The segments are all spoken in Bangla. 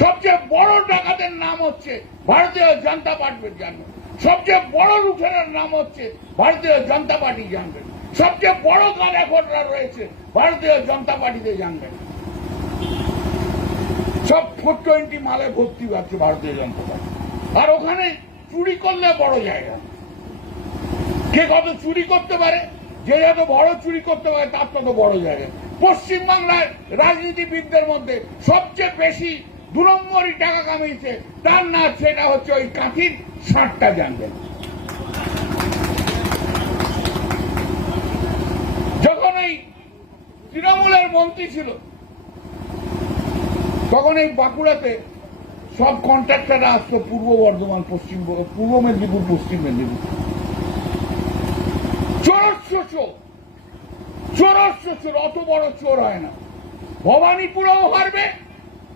সবচেয়ে বড় ডাকাতের নাম হচ্ছে ভারতীয় জনতা পার্টি জানবেন। সবচেয়ে বড় লুঠেরার নাম হচ্ছে ভারতীয় জনতা পার্টি জানবেন। সবচেয়ে বড় গাঁজাখোররা রয়েছে ভারতীয় জনতা পার্টিতে জানবেন। সব 420 মালে ভর্তি পাচ্ছে ভারতীয় জনতা পার্টি। আর ওখানে চুরি করলে বড় জায়গা, কে কত চুরি করতে পারে, যে যত বড় চুরি করতে পারে তার তত বড় জায়গা। পশ্চিমবাংলার রাজনীতিবিদদের মধ্যে সবচেয়ে বেশি 2 নম্বরই টাকা কামিয়েছে, তার না সেটা হচ্ছে ওই কাঁথির ষাটটা জানবেন। যখন এই তৃণমূলের মন্ত্রী ছিল তখন এই বাঁকুড়াতে সব কন্ট্রাক্টররা আসতো পূর্ব বর্ধমান, পূর্ব মেদিনীপুর, পশ্চিম মেদিনীপুর। চোর অত বড় চোর হয় না। ভবানীপুরেও হারবে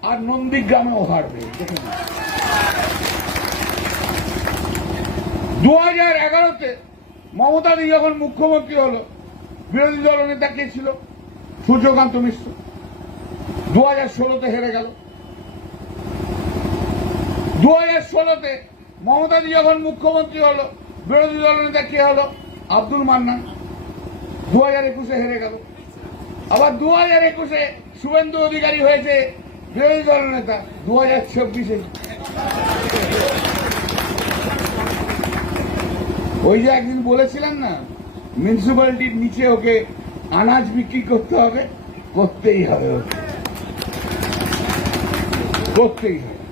আর নন্দীগ্রামেও হারবে। 2011-তে মমতা দি যখন মুখ্যমন্ত্রী হলো, বিরোধী দল নেতা কে ছিল? সূর্যকান্ত মিশ্র। 2016-তে হেরে গেল। 2016-তে মমতা দি যখন মুখ্যমন্ত্রী হলো, বিরোধী দল নেতা কে হলো? আব্দুল মান্নান। 2021-এ হেরে গেল। আবার 2021-এ শুভেন্দু অধিকারী হয়েছে বিরোধী দল নেতা। 2026-এ ওই যে একদিন বলেছিলেন না, মিউনিসিপ্যালিটির নিচে ওকে আনাজ বিক্রি করতে হবে, করতেই হবে, করতেই হবে।